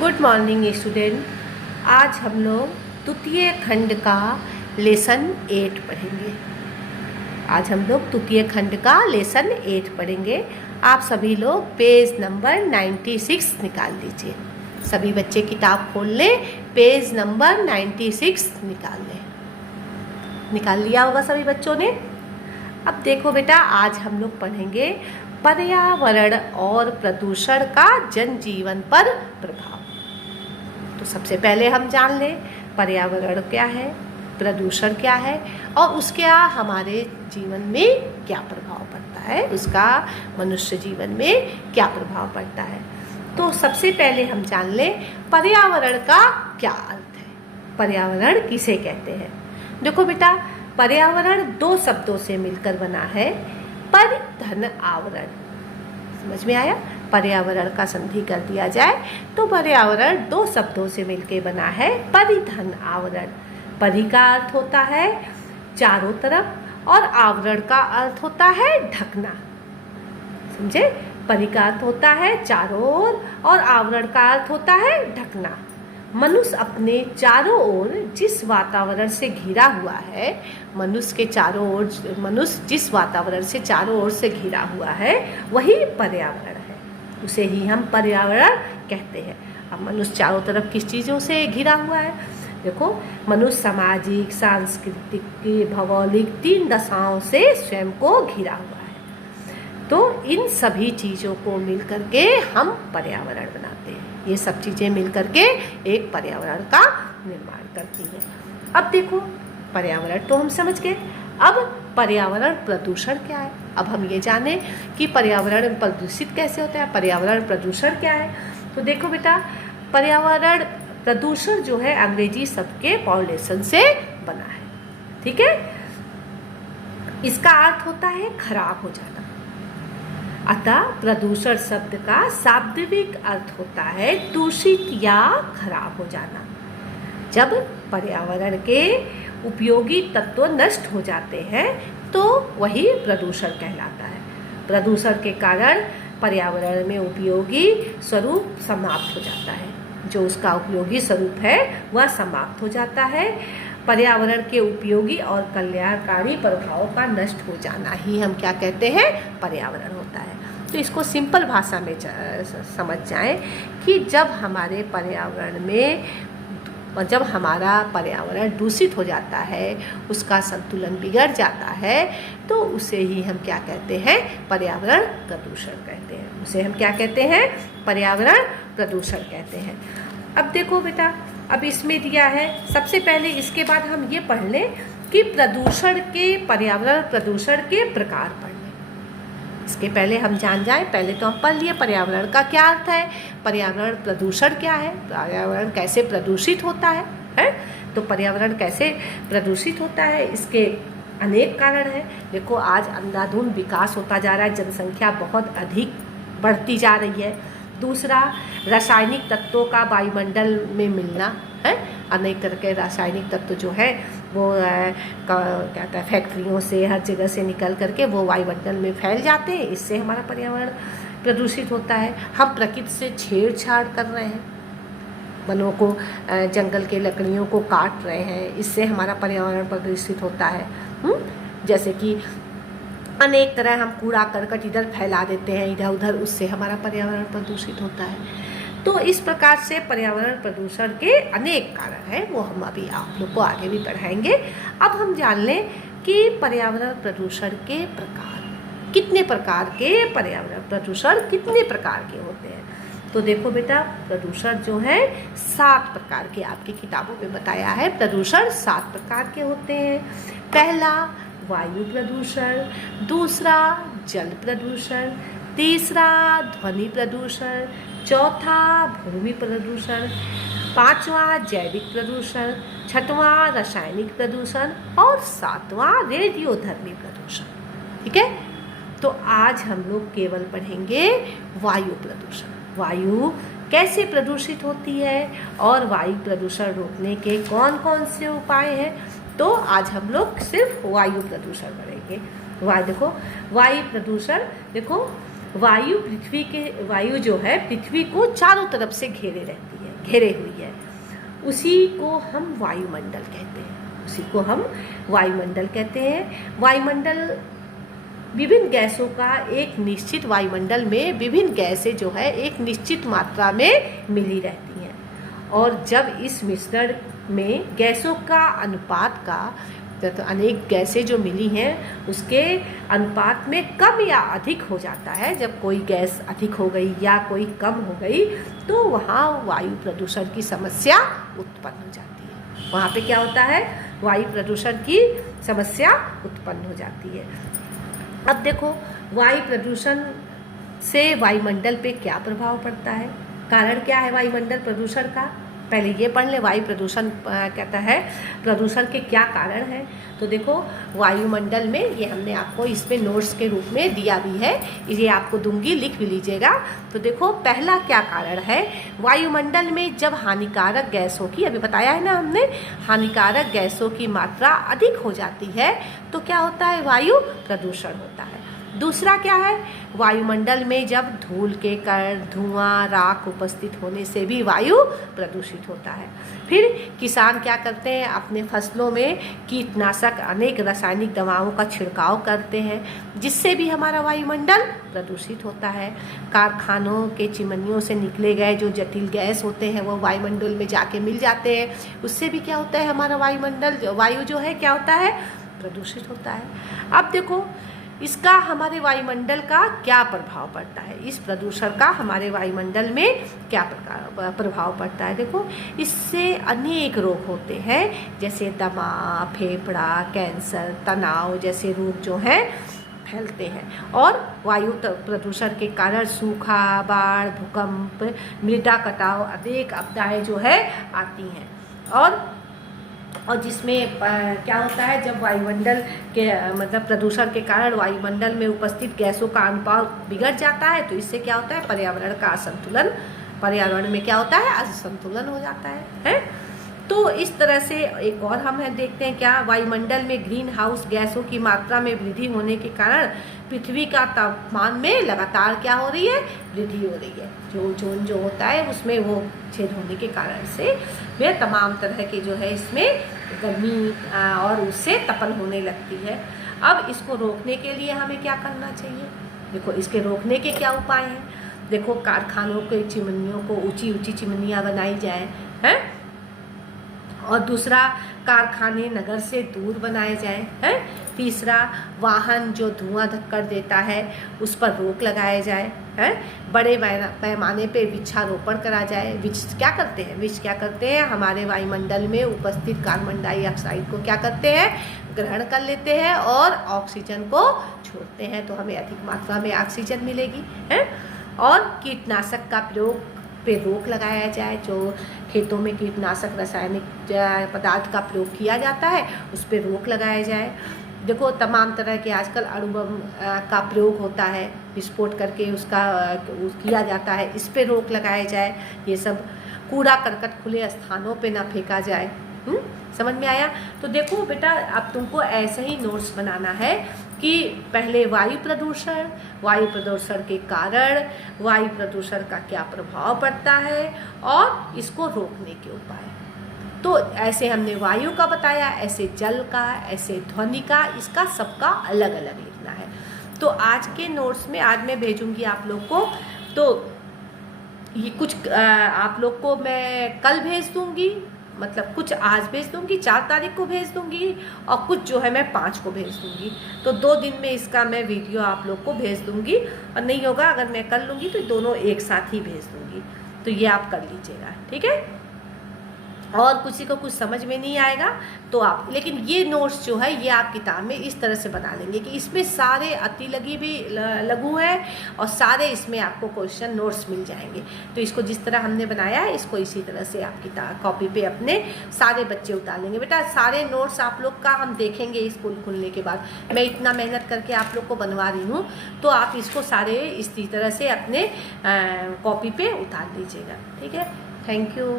Good morning student. आज हम लोग तृतीय खंड का लेसन 8 पढ़ेंगे। आज हम लोग तृतीय खंड का लेसन 8 पढ़ेंगे। आप सभी लोग पेज नंबर 96 निकाल लीजिए। सभी बच्चे किताब खोल लें, पेज नंबर 96 निकाल लें। निकाल लिया होगा सभी बच्चों ने। अब देखो बेटा, आज हम लोग पढ़ेंगे पर्यावरण और प्रदूषण का जनजीवन पर प्रभाव। तो सबसे पहले हम जान लें पर्यावरण क्या है, प्रदूषण क्या है और उसका हमारे जीवन में क्या प्रभाव पड़ता है, उसका मनुष्य जीवन में क्या प्रभाव पड़ता है। तो सबसे पहले हम जान लें पर्यावरण का क्या अर्थ है, पर्यावरण किसे कहते हैं। देखो बेटा, पर्यावरण 2 शब्दों से मिलकर बना है। पर धन आवरण, समझ में आया। पर्यावरण का संधि कर दिया जाए तो पर्यावरण 2 शब्दों से मिलकर बना है। परिधन आवरण, परि का अर्थ होता है चारों तरफ और आवरण का अर्थ होता है ढकना। समझे, परि का अर्थ होता है चारों ओर और आवरण का अर्थ होता है ढकना। मनुष्य अपने चारों ओर जिस वातावरण से घिरा हुआ है, मनुष्य जिस वातावरण से चारों ओर से घिरा हुआ है वही पर्यावरण है, उसे ही हम पर्यावरण कहते हैं। अब मनुष्य चारों तरफ किस चीज़ों से घिरा हुआ है। देखो, मनुष्य सामाजिक, सांस्कृतिक, भौगोलिक 3 दशाओं से स्वयं को घिरा हुआ है। तो इन सभी चीज़ों को मिलकर के हम पर्यावरण बनाते हैं। ये सब चीज़ें मिलकर के एक पर्यावरण का निर्माण करती हैं। अब देखो, पर्यावरण तो हम समझ गए। अब पर्यावरण प्रदूषण क्या है। अब हम ये जाने कि पर्यावरण प्रदूषित कैसे होता है, पर्यावरण प्रदूषण क्या है। तो देखो बेटा, पर्यावरण प्रदूषण जो है अंग्रेजी शब्द के पॉपुलेशन से बना है। ठीक है, इसका अर्थ होता है खराब हो जाना। अतः प्रदूषण शब्द का शाब्दिक अर्थ होता है दूषित या खराब हो जाना। जब पर्यावरण के उपयोगी तत्व नष्ट हो जाते हैं तो वही प्रदूषण कहलाता है। प्रदूषण के कारण पर्यावरण में उपयोगी स्वरूप समाप्त हो जाता है। जो उसका उपयोगी स्वरूप है वह समाप्त हो जाता है। पर्यावरण के उपयोगी और कल्याणकारी प्रभावों का नष्ट हो जाना ही हम क्या कहते हैं, पर्यावरण होता है। तो इसको सिंपल भाषा में समझ जाएं कि जब हमारा पर्यावरण दूषित हो जाता है, उसका संतुलन बिगड़ जाता है, तो उसे ही हम क्या कहते हैं, पर्यावरण प्रदूषण कहते हैं। उसे हम क्या कहते हैं, पर्यावरण प्रदूषण कहते हैं। अब देखो बेटा, अब इसमें दिया है, सबसे पहले इसके बाद हम ये पढ़ लें कि पर्यावरण प्रदूषण के प्रकार पढ़ लें। इसके पहले हम जान जाए, पहले तो हम पढ़ लिए पर्यावरण का क्या अर्थ है, पर्यावरण प्रदूषण क्या है, पर्यावरण कैसे प्रदूषित होता है। तो पर्यावरण कैसे प्रदूषित होता है, इसके अनेक कारण हैं। देखो, आज अंधाधुंध विकास होता जा रहा है, जनसंख्या बहुत अधिक बढ़ती जा रही है। दूसरा, रासायनिक तत्वों का वायुमंडल में मिलना है। अनेक तरह के रासायनिक तत्व जो है वो क्या कहता है, फैक्ट्रियों से, हर जगह से निकल करके वो वायुमंडल में फैल जाते हैं। इससे हमारा पर्यावरण प्रदूषित होता है। हम प्रकृति से छेड़छाड़ कर रहे हैं, वनों को, जंगल के लकड़ियों को काट रहे हैं, इससे हमारा पर्यावरण प्रदूषित होता है। जैसे कि अनेक तरह हम कूड़ा करकट इधर फैला देते हैं इधर उधर, उससे हमारा पर्यावरण प्रदूषित होता है। तो इस प्रकार से पर्यावरण प्रदूषण के अनेक कारण हैं, वो हम अभी आप लोग को आगे भी पढ़ाएंगे। अब हम जान लें कि पर्यावरण प्रदूषण के प्रकार, कितने प्रकार के पर्यावरण प्रदूषण कितने प्रकार के होते हैं। तो देखो बेटा, प्रदूषण जो है 7 प्रकार के आपकी किताबों में बताया है। प्रदूषण 7 प्रकार के होते हैं। पहला वायु प्रदूषण, दूसरा जल प्रदूषण, तीसरा ध्वनि प्रदूषण, चौथा भूमि प्रदूषण, 5वां जैविक प्रदूषण, 6वां रासायनिक प्रदूषण और 7वां रेडियोधर्मी प्रदूषण। ठीक है, तो आज हम लोग केवल पढ़ेंगे वायु प्रदूषण। वायु कैसे प्रदूषित होती है और वायु प्रदूषण रोकने के कौन कौन से उपाय हैं। तो आज हम लोग सिर्फ वायु प्रदूषण पढ़ेंगे। देखो, वायु प्रदूषण, देखो वायु जो है पृथ्वी को चारों तरफ से घेरे रहती है। घेरे हुई है, उसी को हम वायुमंडल कहते हैं। उसी को हम वायुमंडल कहते हैं। वायुमंडल विभिन्न गैसों का एक निश्चित, वायुमंडल में विभिन्न गैसें जो है एक निश्चित मात्रा में मिली रहती हैं, और जब इस मिश्रण में गैसों का अनुपात का, तो अनेक गैसें जो मिली हैं उसके अनुपात में कम या अधिक हो जाता है, जब कोई गैस अधिक हो गई या कोई कम हो गई तो वहाँ वायु प्रदूषण की समस्या उत्पन्न हो जाती है। वहाँ पे क्या होता है, वायु प्रदूषण की समस्या उत्पन्न हो जाती है। अब देखो, वायु प्रदूषण से वायुमंडल पे क्या प्रभाव पड़ता है, कारण क्या है वायुमंडल प्रदूषण का, पहले ये पढ़ ले। वायु प्रदूषण कहता है प्रदूषण के क्या कारण हैं। तो देखो, वायुमंडल में, ये हमने आपको इसमें नोट्स के रूप में दिया भी है, ये आपको दूंगी, लिख भी लीजिएगा। तो देखो, पहला क्या कारण है, वायुमंडल में जब हानिकारक गैसों की, अभी बताया है ना हमने, हानिकारक गैसों की मात्रा अधिक हो जाती है तो क्या होता है, वायु प्रदूषण होता है। दूसरा क्या है, वायुमंडल में जब धूल के कण, धुआं, राख उपस्थित होने से भी वायु प्रदूषित होता है। फिर किसान क्या करते हैं, अपने फसलों में कीटनाशक, अनेक रासायनिक दवाओं का छिड़काव करते हैं, जिससे भी हमारा वायुमंडल प्रदूषित होता है। कारखानों के चिमनियों से निकले गए जो जटिल गैस होते हैं वो वायुमंडल में जाके मिल जाते हैं, उससे भी क्या होता है, हमारा वायुमंडल, वायु जो है क्या होता है, प्रदूषित होता है। अब देखो, इसका हमारे वायुमंडल का क्या प्रभाव पड़ता है, इस प्रदूषण का हमारे वायुमंडल में क्या प्रभाव पड़ता है। देखो, इससे अनेक रोग होते हैं, जैसे दमा, फेफड़ा, कैंसर, तनाव जैसे रोग जो हैं फैलते हैं। और वायु प्रदूषण के कारण सूखा, बाढ़, भूकंप, मृदा कटाव, अनेक आपदाएं जो है आती हैं। और जिसमें क्या होता है, जब वायुमंडल के मतलब प्रदूषण के कारण वायुमंडल में उपस्थित गैसों का अनुपात बिगड़ जाता है, तो इससे क्या होता है, पर्यावरण का असंतुलन, पर्यावरण में क्या होता है, असंतुलन हो जाता है। तो इस तरह से एक और हम देखते हैं क्या, वायुमंडल में ग्रीन हाउस गैसों की मात्रा में वृद्धि होने के कारण पृथ्वी का तापमान में लगातार क्या हो रही है, वृद्धि हो रही है। जो जोन जो होता है उसमें वो छेद होने के कारण से वे तमाम तरह के जो है इसमें गर्मी और उससे तपन होने लगती है। अब इसको रोकने के लिए हमें क्या करना चाहिए, देखो इसके रोकने के क्या उपाय हैं। देखो, कारखानों के चिमनियों को ऊंची ऊंची चिमनियाँ बनाई जाए, हैं, और दूसरा, कारखाने नगर से दूर बनाए जाए, हैं। तीसरा, वाहन जो धुआं धक्कर देता है उस पर रोक लगाया जाए, हैं। बड़े पैमाने पे वृक्षारोपण करा जाए। वृक्ष क्या करते हैं, हमारे वायुमंडल में उपस्थित कार्बन डाइऑक्साइड को क्या करते हैं, ग्रहण कर लेते हैं और ऑक्सीजन को छोड़ते हैं, तो हमें अधिक मात्रा में ऑक्सीजन मिलेगी, हैं। और कीटनाशक का प्रयोग पे रोक लगाया जाए, जो खेतों में कीटनाशक रासायनिक पदार्थ का प्रयोग किया जाता है उस पर रोक लगाया जाए। देखो, तमाम तरह के आजकल अणु बम का प्रयोग होता है, विस्फोट करके उसका किया जाता है, इस पे रोक लगाया जाए। ये सब कूड़ा करकट खुले स्थानों पे ना फेंका जाए। समझ में आया। तो देखो बेटा, अब तुमको ऐसे ही नोट्स बनाना है कि पहले वायु प्रदूषण के कारण वायु प्रदूषण का क्या प्रभाव पड़ता है और इसको रोकने के उपाय। तो ऐसे हमने वायु का बताया, ऐसे जल का, ऐसे ध्वनि का, इसका सबका अलग अलग लिखना है। तो आज के नोट्स में आज मैं भेजूंगी आप लोग को, तो ये कुछ आप लोग को मैं कल भेज दूंगी, मतलब कुछ आज भेज दूंगी, 4 तारीख को भेज दूंगी, और कुछ जो है मैं 5 को भेज दूंगी। तो 2 दिन में इसका मैं वीडियो आप लोग को भेज दूंगी, और नहीं होगा अगर मैं कर लूँगी तो दोनों एक साथ ही भेज दूंगी। तो ये आप कर लीजिएगा, ठीक है। और किसी को कुछ समझ में नहीं आएगा तो आप, लेकिन ये नोट्स जो है ये आप किताब में इस तरह से बना लेंगे कि इसमें सारे अति लगी भी लघु है और सारे इसमें आपको क्वेश्चन नोट्स मिल जाएंगे। तो इसको जिस तरह हमने बनाया है इसको इसी तरह से आप किताब कॉपी पे अपने सारे बच्चे उतार लेंगे। बेटा, सारे नोट्स आप लोग का हम देखेंगे स्कूल खुलने के बाद। मैं इतना मेहनत करके आप लोग को बनवा रही हूँ, तो आप इसको सारे इसी तरह से अपने कॉपी पे उतार लीजिएगा, ठीक है। Thank you.